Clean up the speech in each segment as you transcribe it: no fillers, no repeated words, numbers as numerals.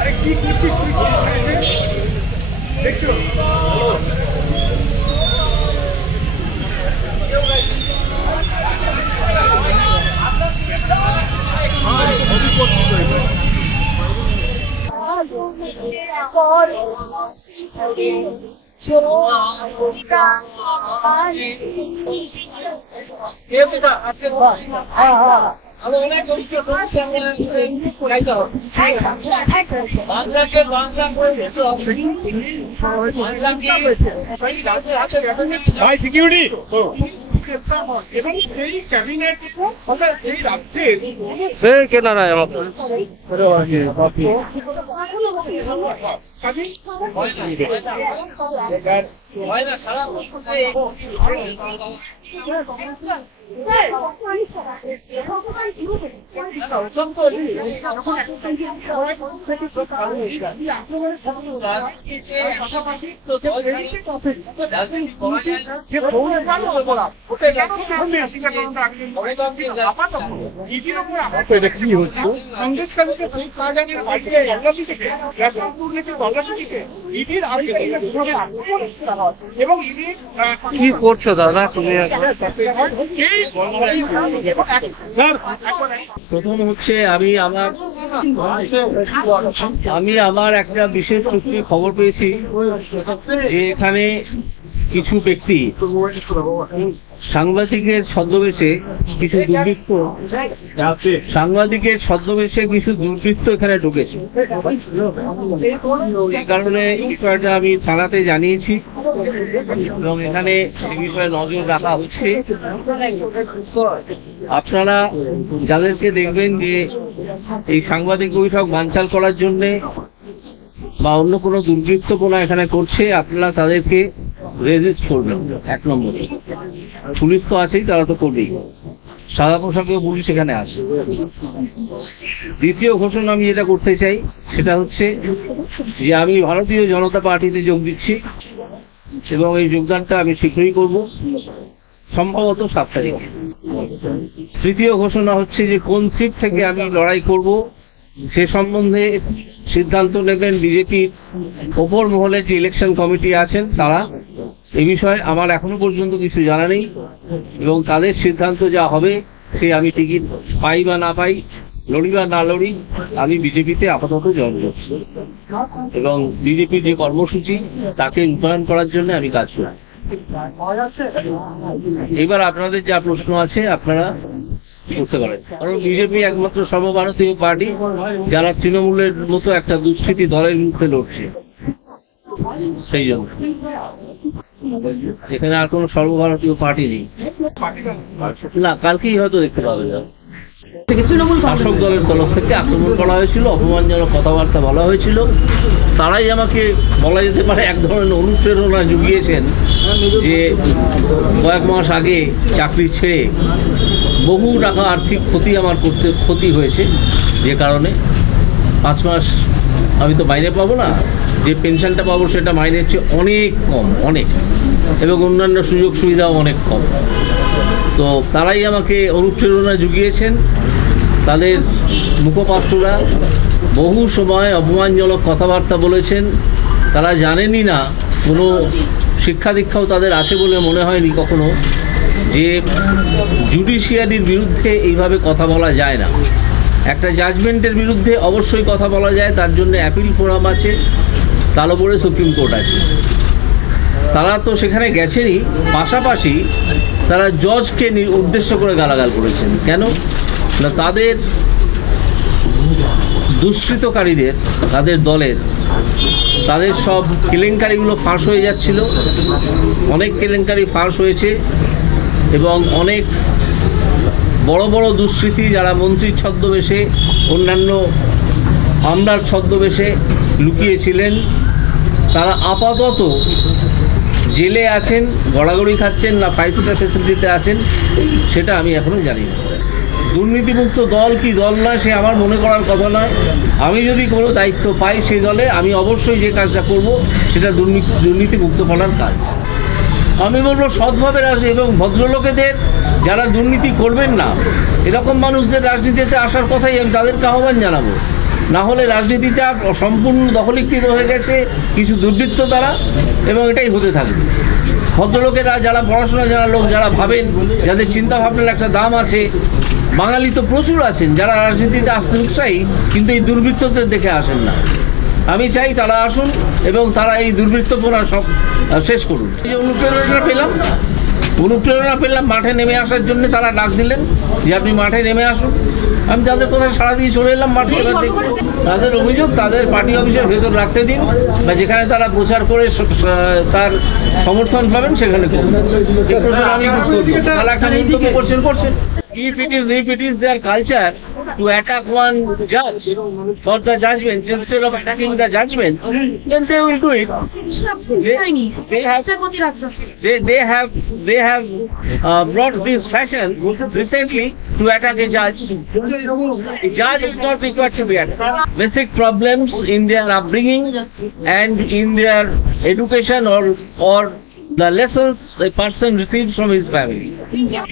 আরে কি করছিস তুই? দেখছো ভাই সিকিউরিটি এবং সেই ক্যাবিনেট সেই রাজ্যের কেনা নাই আমার কি করছো দাদা তুমি? প্রথম হচ্ছে আমি আমার একটা বিশেষ সূত্রে খবর পেয়েছি যে এখানে কিছু ব্যক্তি সাংবাদিকের ছদ্মবেশে কিছু দুর্বৃত্ত এখানে ঢুকেছে। এই কারণে বিষয়টা আমি থানাতে জানিয়েছি এবং এখানে এই বিষয়ে নজর রাখা হচ্ছে। আপনারা যাদেরকে দেখবেন যে এই সাংবাদিক বৈঠক বানচাল করার জন্যে বা অন্য কোনো দুর্বৃত্তপনা এখানে করছে, আপনারা তাদেরকে রেজিস্ট করবেন। 1 নম্বরে পুলিশ তো আছেই, তারা তো করবেই, সাদা পোশাকেও পুলিশ এখানে আসে। দ্বিতীয় ঘোষণা আমি যেটা করতে চাই সেটা হচ্ছে যে আমি ভারতীয় জনতা পার্টিতে যোগ দিচ্ছি এবং এই যোগদানটা আমি শীঘ্রই করব, সম্ভবত 7 তারিখে। তৃতীয় ঘোষণা হচ্ছে যে কোন সিট থেকে আমি লড়াই করব সে সম্বন্ধে সিদ্ধান্ত নেবেন বিজেপির ওপর মহলে যে ইলেকশন কমিটি আছেন তারা। এই বিষয়ে আমার এখনো পর্যন্ত কিছু জানা নেই এবং তাদের সিদ্ধান্ত যা হবে সে আমি টিকিট পাই বা না পাই, লড়ি বা না লড়ি, আমি বিজেপিতে আপাতত জয়েন করছি এবং বিজেপির যে কর্মসূচি তাকে রূপায়ণ করার জন্য আমি কাজ করি। এবার আপনাদের যা প্রশ্ন আছে আপনারা করতে পারেন, কারণ বিজেপি একমাত্র সর্বভারতীয় পার্টি যারা তৃণমূলের মতো একটা দুষ্কৃতী দলের বিরুদ্ধে লড়ছে, সেই জন্য এখানে আর কোনো সর্বভারতীয় পার্টি নেই। না, কালকেই হয়তো দেখতে পাবে না। শাসক দলের তরফ থেকে আক্রমণ করা হয়েছিল, অপমানজনক কথাবার্তা বলা হয়েছিল। তারাই আমাকে বলা যেতে পারে এক ধরনের অনুপ্রেরণা জুগিয়েছেন যে কয়েক মাস আগে চাকরি ছেড়ে বহু টাকা আর্থিক ক্ষতি হয়েছে, যে কারণে 5 মাস আমি তো মাইনে পাবো না, যে পেনশনটা পাবো সেটা মাইনের চেয়ে অনেক কম, অনেক, এবং অন্যান্য সুযোগ সুবিধাও অনেক কম। তো তারাই আমাকে অনুপ্রেরণা জুগিয়েছেন। তাদের মুখপাত্ররা বহু সময় অপমানজনক কথাবার্তা বলেছেন। তারা জানেনই না, কোনো শিক্ষা দীক্ষাও তাদের আসে বলে মনে হয়নি কখনো, যে জুডিশিয়ারির বিরুদ্ধে এইভাবে কথা বলা যায় না। একটা জাজমেন্টের বিরুদ্ধে অবশ্যই কথা বলা যায়, তার জন্য অ্যাপিল ফোরাম আছে, তার উপরে সুপ্রিম কোর্ট আছে। তারা তো সেখানে গেছেনই, পাশাপাশি তারা জজকে উদ্দেশ্য করে গালাগাল করেছেন। কেন না, তাদের দুষ্কৃতকারীদের, তাদের দলের, তাদের সব কেলেঙ্কারিগুলো ফাঁস হয়ে যাচ্ছিল। অনেক কেলেঙ্কারি ফাঁস হয়েছে এবং অনেক বড় বড় দুষ্কৃতী যারা মন্ত্রীর ছদ্মবেশে, অন্যান্য আমলার ছদ্মবেশে লুকিয়েছিলেন, তারা আপাতত জেলে আছেন, গড়াগড়ি খাচ্ছেন না 5 স্টার ফ্যাসিলিটিতে আছেন, সেটা আমি এখনও জানি না। দুর্নীতিমুক্ত দল কি দল নয় সে আমার মনে করার কথা নয়। আমি যদি কোনো দায়িত্ব পাই সেই দলে, আমি অবশ্যই যে কাজটা করব সেটা দুর্নীতিমুক্ত করার কাজ। আমি বলবো সৎভাবে আসে এবং ভদ্রলোকেদের যারা দুর্নীতি করবেন না এরকম মানুষদের রাজনীতিতে আসার কথাই আমি তাদেরকে আহ্বান জানাবো। না হলে রাজনীতিটা সম্পূর্ণ দখলীকৃত হয়ে গেছে কিছু দুর্বৃত্ত দ্বারা, এবং এটাই হতে থাকবে। ভদ্রলোকেরা যারা পড়াশোনা জানা লোক, যারা ভাবেন, যাদের চিন্তা ভাবনার একটা দাম আছে, বাঙালি তো প্রচুর আছেন যারা রাজনীতিতে আসতে উৎসাহী, কিন্তু এই দুর্বৃত্তদের দেখে আসেন না। আমি চাই তারা আসুন এবং তারা এই দুর্বৃত্তপনা সব শেষ করুন। এই যে অনুপ্রেরণা পেলাম মাঠে নেমে আসার জন্য, তারা ডাক দিলেন যে আপনি মাঠে নেমে আসুন। আমি তাদের কথা সাড়া দিয়ে চলে এলাম মাঠে। তাদের অভিযোগ তাদের পার্টি অফিসের ভেতর রাখতে দিন, বা যেখানে তারা প্রচার করে তার সমর্থন পাবেন সেখানে করুন। এই প্রশ্ন আমি তারা একটা মন্তব্য করছেন। If it is their culture to attack one judge for the judgment instead of attacking the judgment, then they will do it. They have brought this fashion recently to attack a judge. A judge is not required to be attacked. Basic problems in their upbringing and in their education or the lessons a person receives from his family.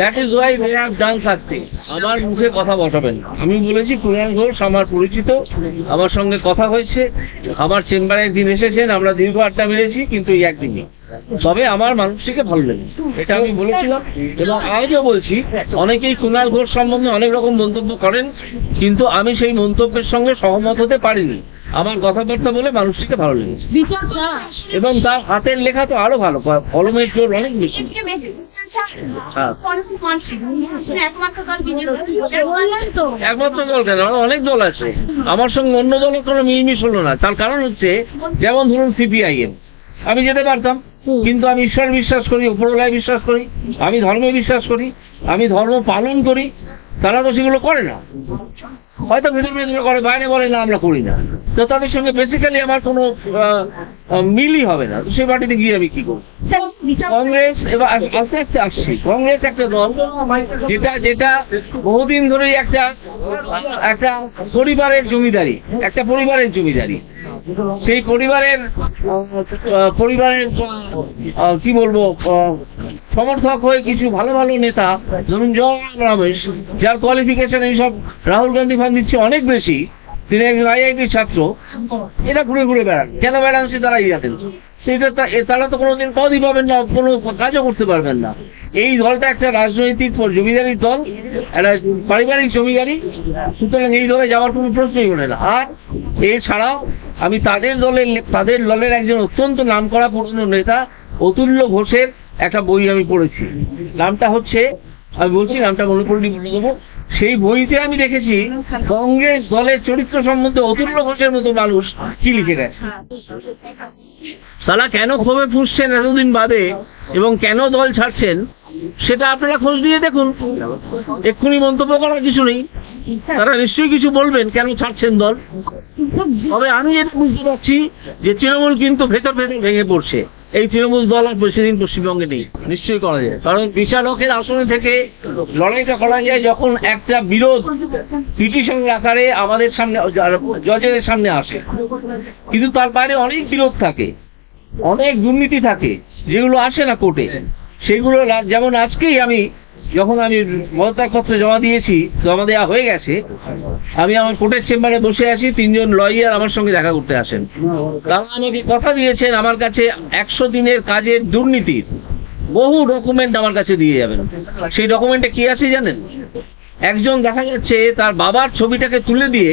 That is why they have done such things. আমার মুখে কথা বসাবেন। আমি বলেছি কুণাল ঘোষ আমার পরিচিত, আমার সঙ্গে কথা হয়েছে, আমার চেম্বারে একদিন এসেছেন, আমরা দীর্ঘ আড্ডা মেরেছি, কিন্তু এই একদিনই। তবে আমার মানুষটিকে ভালো লাগে, এটা আমি বলেছিলাম এবং আজও বলছি। অনেকেই কুণাল ঘোষ সম্বন্ধে অনেক রকম মন্তব্য করেন, কিন্তু আমি সেই মন্তব্যের সঙ্গে সহমত হতে পারিনি। আমার কথাবার্তা বলে মানুষটিকে ভালো লেগেছে, এবং তার হাতের লেখা তো আরো ভালো, কলমের জোর অনেক বেশি। একমাত্র দল কেন, অনেক দল আছে। আমার সঙ্গে অন্য দলের কোনো মিলমিশ হলো না। তার কারণ হচ্ছে, যেমন ধরুন CPIM, আমি যেতে পারতাম, কিন্তু আমি ঈশ্বর বিশ্বাস করি, উপরওয়ালায় বিশ্বাস করি, আমি ধর্মে বিশ্বাস করি, আমি ধর্ম পালন করি। তারা তো সেগুলো করে না, হয়তো ভেতরে করে, বাইরে বলে না আমরা করি না। তো তাদের সঙ্গে বেসিক্যালি আমার কোনো মিলই হবে না। সেই পার্টিতে গিয়ে আমি কি করব? কংগ্রেস এবার আস্তে আস্তে আসছি। কংগ্রেস একটা দল যেটা বহুদিন ধরেই একটা পরিবারের জমিদারি, সেই পরিবারের কি বলবো, সমর্থক হয়ে কিছু ভালো ভালো নেতা, ধরুন জয়রাম রমেশ, যার কোয়ালিফিকেশন এইসব রাহুল গান্ধী ফান দিচ্ছে অনেক বেশি, তিনি একজন IIT ছাত্র, এরা ঘুরে ঘুরে বেড়ান। কেন বেড়ান সে তারাই জানেন। তারা তো কোনোদিন পদই পাবেন না, কোনো কাজও করতে পারবেন না। এই দলটা একটা রাজনৈতিক জমিদারির দল, একটা পারিবারিক জমিদারি, সুতরাং এই দলে যাওয়ার কোনো প্রশ্নই ওঠে না। আর এছাড়াও আমি তাদের দলের একজন অত্যন্ত নামকরা পুরনো নেতা অতুল্য ঘোষের একটা বই আমি পড়েছি। নামটা হচ্ছে, আমি বলছি নামটা মনে পড়লি বলে দেবো। সেই বইতে আমি দেখেছি কংগ্রেস দলের চরিত্র সম্বন্ধে অতুল্য ঘোষের মতো মানুষ কি লিখে গেছে। তারা কেন ক্ষোভে ফুঁসছেন এতদিন বাদে এবং কেন দল ছাড়ছেন, সেটা আপনারা খোঁজ নিয়ে দেখুন। এক্ষুনি মন্তব্য করার কিছু নেই, তারা নিশ্চয়ই কিছু বলবেন কেন ছাড়ছেন দল। তবে আমি যেটা বুঝতে পারছি যে তৃণমূল কিন্তু ভেতর ভেঙে পড়ছে। এই তৃণমূল দল আর বেশিদিন পশ্চিমবঙ্গে নেই, নিশ্চয়ই করা যায়। কারণ বিচারকের আসনে থেকে লড়াইটা করা যায় যখন একটা বিরোধ পিটিশনের আকারে আমাদের সামনে, জজের সামনে আসে। কিন্তু তার বাইরে অনেক বিরোধ থাকে, অনেক দুর্নীতি থাকে, যেগুলো আসে না কোর্টে। সেগুলো যেমন আজকেই যখন আমি পদত্যাগপত্র জমা দেওয়া হয়ে গেছে, আমি আমার কোর্টের চেম্বারে বসে আছি, 3 জন লয়ার আমার সঙ্গে দেখা করতে আসেন। তারা আমাকে কথা দিয়েছেন আমার কাছে 100 দিনের কাজের দুর্নীতির বহু ডকুমেন্ট আমার কাছে দিয়ে যাবেন। সেই ডকুমেন্টে কি আছে জানেন? একজন দেখা যাচ্ছে তার বাবার ছবিটাকে তুলে দিয়ে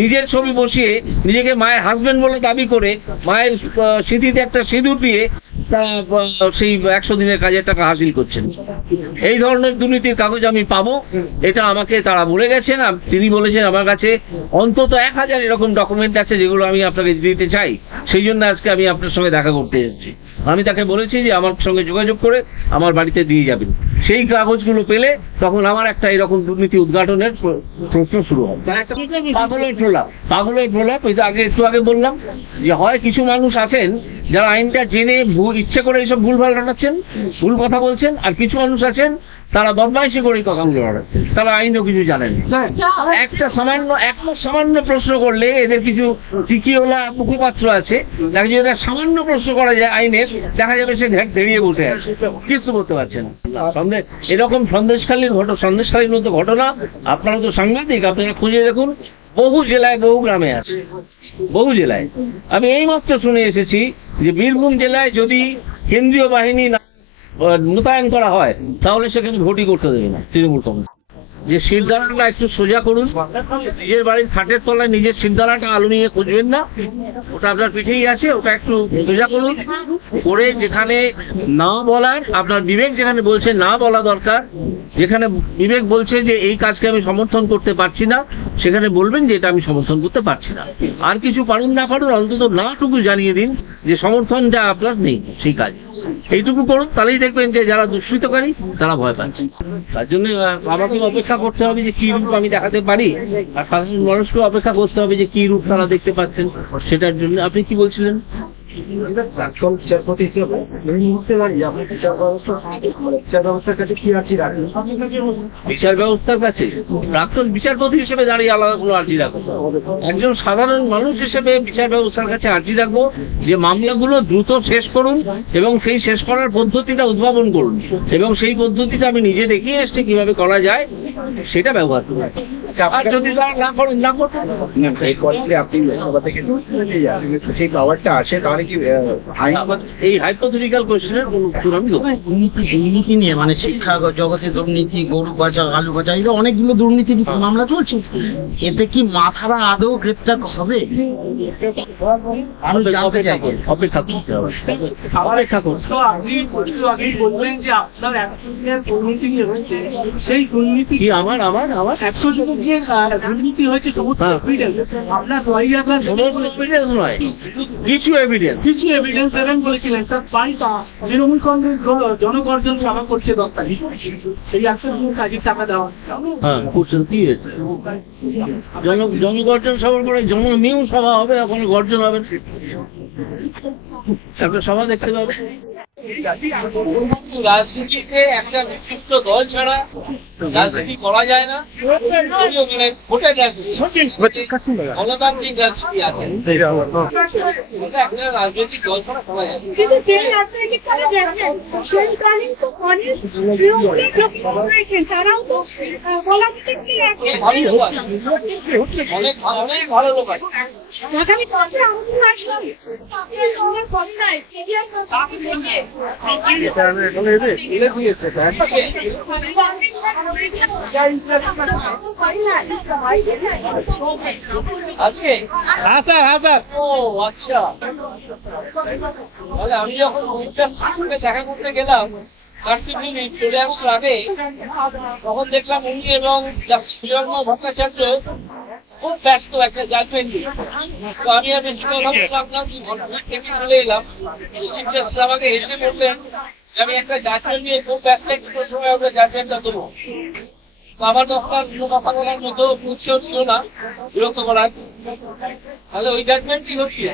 নিজের ছবি বসিয়ে নিজেকে মায়ের হাজবেন্ড বলে দাবি করে মায়ের স্মৃতিতে একটা সিঁদুর দিয়ে তারা সেই 100 দিনের কাজের টাকা হাসিল করছেন। এই ধরনের দুর্নীতির কাগজ আমি পাবো, এটা আমাকে তারা বলে গেছেন। তিনি বলেছেন আমার কাছে অন্তত 1000 এরকম ডকুমেন্ট আছে যেগুলো আমি আপনাকে দিতে চাই। সেই জন্য আজকে আমি আপনার সঙ্গে দেখা করতে এসেছি। আমি তাকে বলেছি যে আমার সঙ্গে যোগাযোগ করে আমার বাড়িতে দিয়ে যাবেন। সেই কাগজগুলো পেলে তখন আমার একটা এরকম দুর্নীতি উদ্ঘাটনের প্রশ্ন শুরু হবে। পাগলের প্রলাপ একটু আগে বললাম যে হয় কিছু মানুষ আছেন যারা আইনটা জেনে ইচ্ছে করে এইসব ভুলভাল রাখাচ্ছেন, ভুল কথা বলছেন, আর কিছু মানুষ আছেন তারা বদমাইশি করে কথাগুলো বাড়াচ্ছে, তারা আইনও কিছু জানেন। একটা সামান্য প্রশ্ন করলে এদের কিছু টিকিওলা মুখপাত্র আছে, তাকে যদি সামান্য প্রশ্ন করা যায় আইনের, দেখা যাবে সে দাঁড়িয়ে বসে আছে, কিছু বলতে পারছে না। এরকম সন্দেশখালীর মতো ঘটনা, আপনারা তো সাংবাদিক, আপনারা খুঁজে দেখুন, বহু জেলায় বহু গ্রামে আছে, বহু জেলায়। আমি এইমাত্র শুনে এসেছি যে বীরভূম জেলায় যদি কেন্দ্রীয় বাহিনী মোতায়েন করা হয় তাহলে সেখানে ভোটই করতে দেবে না তৃণমূল কংগ্রেস। যে শিরদাঁড়াটা একটু সোজা করুন, নিজের বাড়ির খাটের তলায় নিজের শিরদাঁড়াটা আলু নিয়ে খুঁজবেন না, ওটা আপনার পিঠেই আছে, ওটা একটু সোজা করুন করে যেখানে না বলার, আপনার বিবেক যেখানে বলছে না বলা দরকার, যেখানে বিবেক বলছে যে এই কাজকে আমি সমর্থন করতে পারছি না, সেখানে বলবেন যে এটা আমি সমর্থন করতে পারছি না। আর কিছু পারুন না পারুন, অন্তত নাটুকু জানিয়ে দিন যে সমর্থনটা আপনার নেই সেই কাজে, এইটুকু করুন, তাহলেই দেখবেন যে যারা দুষ্কৃতকারী তারা ভয় পাচ্ছে। তার জন্য আমাকে অপেক্ষা করতে হবে যে কি রূপ আমি দেখাতে পারি, আর সাধারণ মানুষকেও অপেক্ষা করতে হবে যে কি রূপ তারা দেখতে পাচ্ছেন সেটার জন্য। আপনি কি বলছিলেন? বিচারপতি হিসেবে এই মুহূর্তে দাঁড়িয়ে আপনি বিচার ব্যবস্থার কাছে কি আর্জি রাখবেন? বিচার ব্যবস্থার কাছে প্রাক্তন বিচারপতি হিসেবে দাঁড়িয়ে আলাদা কোনো আর্জি রাখবো, একজন সাধারণ মানুষ হিসেবে বিচার ব্যবস্থার কাছে আর্জি রাখবো যে মামলাগুলো দ্রুত শেষ করুন এবং সেই শেষ করার পদ্ধতিটা উদ্ভাবন করুন, এবং সেই পদ্ধতিটা আমি নিজে দেখিয়ে এসছি কিভাবে করা যায় সেটা ব্যবহার করুন। আর যদি তারা না করেন না করবেন, আপনি লোকসভা থেকে সেই পাওয়ারটা আসে, তাহলে কি এই হাইপোথেটিক্যাল কোয়েশ্চেনের কোনো উত্তর আমি দেবো। দুর্নীতি নিয়ে মানে শিক্ষা জগতে দুর্নীতি, গরু পাচার, আলু পাচার, এগুলো অনেকগুলো দুর্নীতির মামলা চলছে, এতে কি মাথারা আদৌ গ্রেপ্তার হবে? আমি জানতে চাই। অপেক্ষা করতে হবে, অপেক্ষা করতে হবে। আপনি একটু আগেই বললেন যে আপনার 100 দিনের দুর্নীতি হচ্ছে, সেই দুর্নীতি কি আমার 100 দিনের যে দুর্নীতি হয়েছে সমস্ত এভিডেন্স আপনার এভিডেন্স নয়, কিছু এভিডেন্স দেবেন বলেছিলেন, তার পাল্টা তৃণমূল কংগ্রেস জনগর্জন সভা করছে 10 তারিখ, সেই 100 দিনের কাজের টাকা দেওয়া। হ্যাঁ করছেন, কি হয়েছে? জনগর্জন সভার পরে জনমিউ সভা হবে, ওখানে গর্জন হবে, একটা সভা দেখতে পাবে। রাজনীতিতে একটা বিশিষ্ট দল ছাড়া রাজনীতি করা যায় না, ভোটে গণতান্ত্রিক রাজনীতি আছে, একটা রাজনৈতিক দল ছাড়া করা যায়। কিন্তু সেই রাজনৈতিক দলে দেখেন শেষকালীন তো অনেক তৃণমূলের লোক রয়েছেন, তারাও তো বলা যেতে অনেক ভালো লোক আছে। আগামী 15 আগস্ট আসলাম কম নাই আমি যখন দেখা করতে গেলাম চলে আসার আগে, তখন দেখলাম উনি এবং সুজন্ম ভট্টাচার্য খুব ব্যস্ত একটা জাজমেন্ট। তো আমি চলে এলাম, আমাকে এসে বললেন আমি একটা জাজমেন্ট নিয়ে খুব ব্যস্ত, একটু সময় হবে জাজমেন্টটা দেবো। তো আমার তখন কথা বলার মতো উৎসাহ ছিল না, বিরক্ত করার, তাহলে ওই জাজমেন্টই হচ্ছে।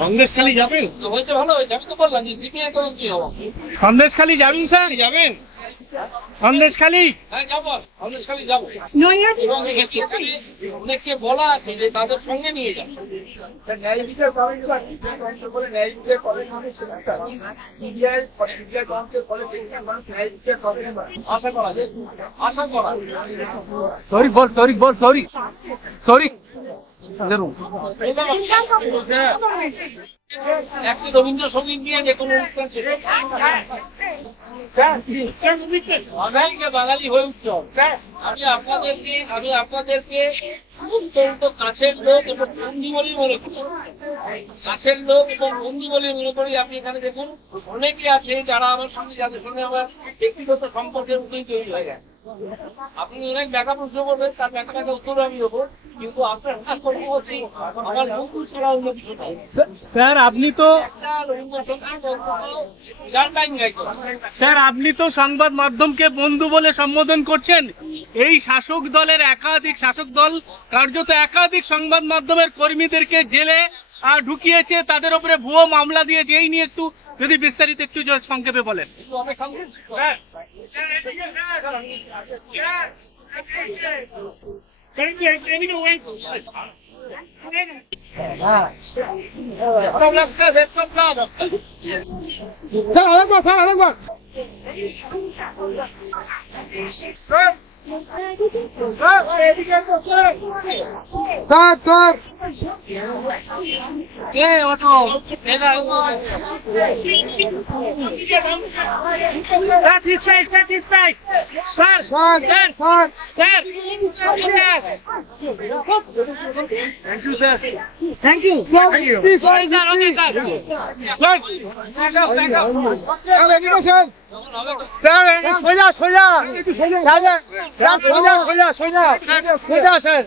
সন্দেশখালী যাবেন? তো হয়তো ভালো হয়েছে, আমি তো বললাম যে সিবিআই তদন্ত হবো। সন্দেশখালী যাবেন স্যার? যাবেন সন্দেশখালী? হ্যাঁ যাবো, সন্দেশখালী যাবো, নয়া এবং অনেককে বলা আছে যে তাদের সঙ্গে নিয়ে যাবো। ন্যায় বিচার করেন, ন্যায় বিচার করেন, আশা করা যায়, আশা করা সরি একটি রবীন্দ্রসঙ্গীত নিয়ে যে কোনো অনুষ্ঠান ছিল, বাঙালিকে বাঙালি হয়ে উঠতে হবে। আমি আপনাদেরকে অত্যন্ত কাছের লোক এবং বন্ধু বলেই মনে করি, কাছের লোক এবং বন্ধু বলেই মনে করি। আপনি এখানে দেখুন অনেকে আছে যারা আমার সঙ্গে, যাদের সঙ্গে আমার ব্যক্তিগত সম্পর্কের মতোই তৈরি হয়ে গেছে। আপনি অনেক ব্যাখ্যা প্রশ্ন করবেন, তার ব্যাখ্যা উত্তর আমি দেবো, কিন্তু আপনার আমার বন্ধু ছাড়া অন্য কিছু নাই। স্যার আপনি তো সংবাদ মাধ্যমকে বন্ধু বলে সম্বোধন করছেন। এই শাসক দলের শাসক দল কার্যত একাধিক সংবাদ মাধ্যমের কর্মীদেরকে জেলে ঢুকিয়েছে, তাদের উপরে ভুয়ো মামলা দিয়েছে, এই নিয়ে একটু যদি বিস্তারিত একটু সংক্ষেপে বলেন। Thank you. Sir,